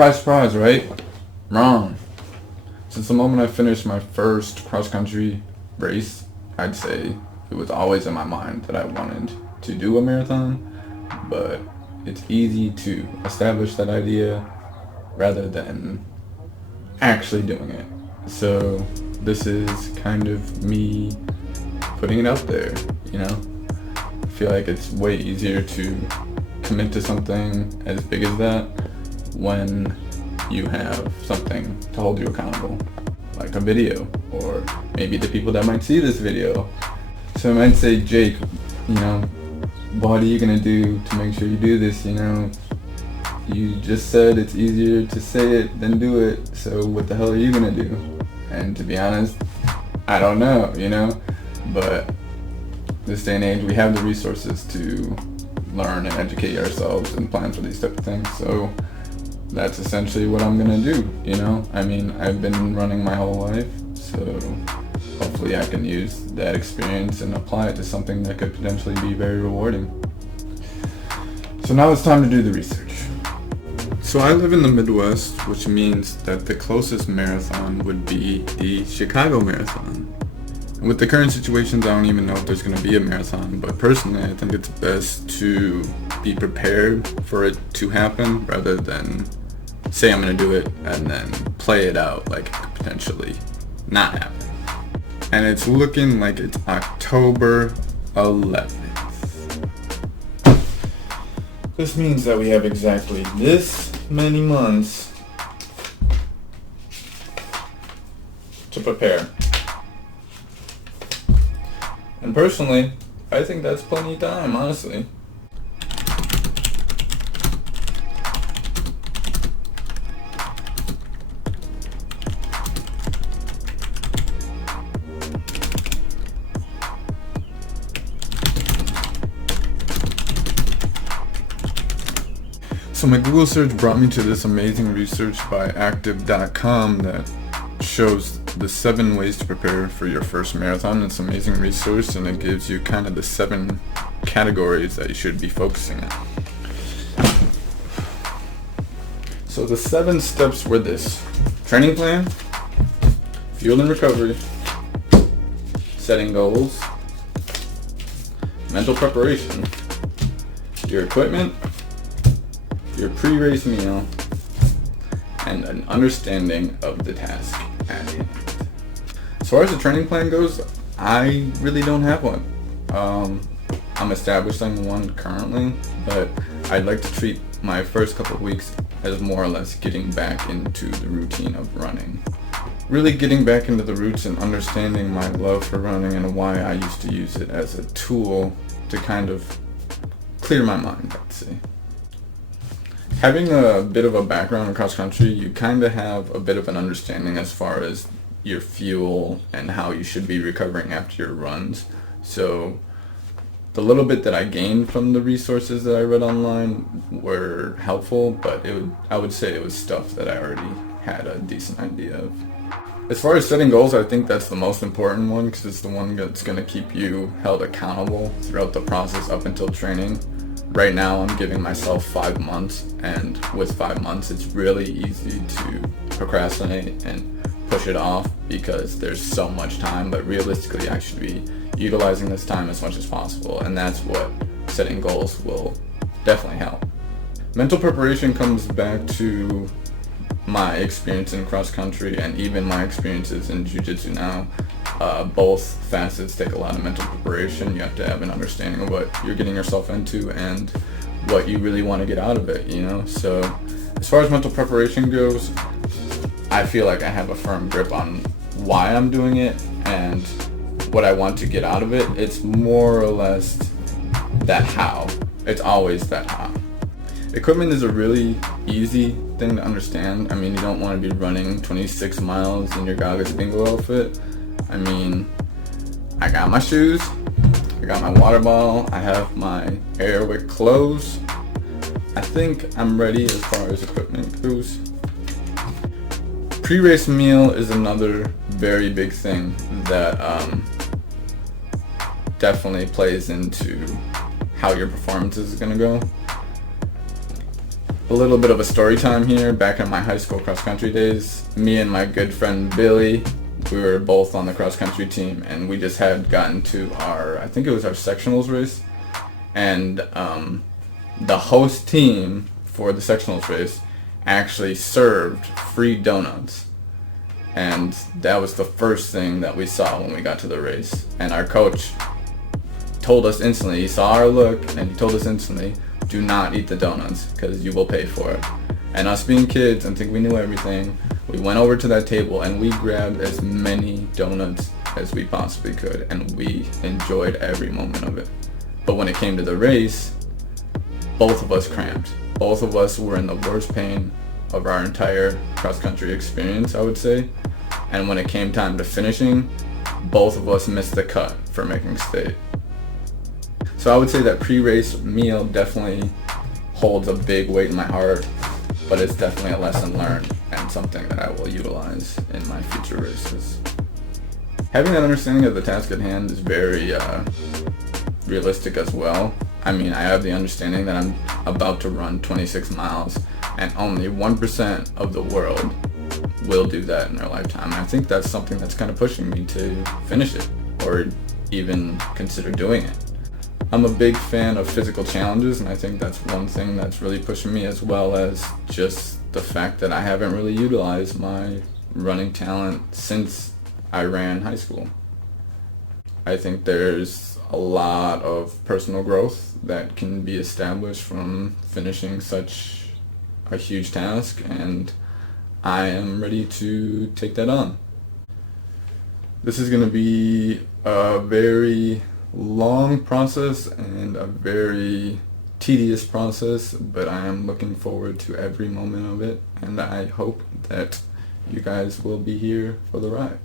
Surprise, surprise, right? Wrong. Since the moment I finished my first cross-country race, I'd say it was always in my mind that I wanted to do a marathon, but it's easy to establish that idea rather than actually doing it. So this is kind of me putting it out there, you know? I feel like it's way easier to commit to something as big as that when you have something to hold you accountable, like a video, or maybe the people that might see this video. So I might say, Jake, you know, what are you gonna do to make sure you do this, you know? You just said it's easier to say it than do it, so what the hell are you gonna do? And to be honest, I don't know, you know? But this day and age, we have the resources to learn and educate ourselves and plan for these type of things, so that's essentially what I'm gonna do, you know? I mean, I've been running my whole life, so hopefully I can use that experience and apply it to something that could potentially be very rewarding. So now it's time to do the research. So I live in the Midwest, which means that the closest marathon would be the Chicago Marathon. And with the current situations, I don't even know if there's going to be a marathon, but personally I think it's best to be prepared for it to happen rather than say I'm going to do it and then play it out like it could potentially not happen. And it's looking like it's October 11th. This means that we have exactly this many months to prepare. And personally, I think that's plenty of time, honestly. So my Google search brought me to this amazing research by active.com that shows the 7 ways to prepare for your first marathon. It's an amazing resource, and it gives you kind of the 7 categories that you should be focusing on. So the 7 steps were this: training plan, fuel and recovery, setting goals, mental preparation, your equipment, your pre-race meal, and an understanding of the task at hand. As far as the training plan goes, I really don't have one. I'm establishing one currently, but I'd like to treat my first couple of weeks as more or less getting back into the routine of running. Really getting back into the roots and understanding my love for running and why I used to use it as a tool to kind of clear my mind, I'd say. Having a bit of a background in cross country, you kind of have a bit of an understanding as far as your fuel and how you should be recovering after your runs. So the little bit that I gained from the resources that I read online were helpful, but I would say it was stuff that I already had a decent idea of. As far as setting goals, I think that's the most important one because it's the one that's going to keep you held accountable throughout the process up until training. Right now I'm giving myself 5 months, and with 5 months it's really easy to procrastinate and push it off because there's so much time, but realistically I should be utilizing this time as much as possible, and that's what setting goals will definitely help. Mental preparation comes back to my experience in cross country and even my experiences in jiu-jitsu now. Both facets take a lot of mental preparation. You have to have an understanding of what you're getting yourself into and what you really want to get out of it, you know? So as far as mental preparation goes, I feel like I have a firm grip on why I'm doing it and what I want to get out of it. It's more or less that how. It's always that how. Equipment is a really easy thing to understand. I mean, you don't want to be running 26 miles in your Gagas bingo outfit. I mean, I got my shoes, I got my water bottle, I have my Airwick clothes. I think I'm ready as far as equipment goes. Pre-race meal is another very big thing that definitely plays into how your performance is going to go. A little bit of a story time here. Back in my high school cross country days, me and my good friend Billy, we were both on the cross country team, and we just had gotten to I think it was our sectionals race, and the host team for the sectionals race actually served free donuts. And that was the first thing that we saw when we got to the race. And our coach told us instantly, he saw our look and he told us instantly, do not eat the donuts because you will pay for it. And us being kids and think we knew everything, we went over to that table and we grabbed as many donuts as we possibly could, and we enjoyed every moment of it. But when it came to the race, both of us cramped. Both of us were in the worst pain of our entire cross-country experience, I would say. And when it came time to finishing, both of us missed the cut for making state. So I would say that pre-race meal definitely holds a big weight in my heart, but it's definitely a lesson learned and something that I will utilize in my future races. Having that understanding of the task at hand is very realistic as well. I mean, I have the understanding that I'm about to run 26 miles and only 1% of the world will do that in their lifetime. I think that's something that's kind of pushing me to finish it or even consider doing it. I'm a big fan of physical challenges, and I think that's one thing that's really pushing me, as well as just the fact that I haven't really utilized my running talent since I ran high school. I think there's a lot of personal growth that can be established from finishing such a huge task, and I am ready to take that on. This is going to be a very long process and a very tedious process, but I am looking forward to every moment of it, and I hope that you guys will be here for the ride.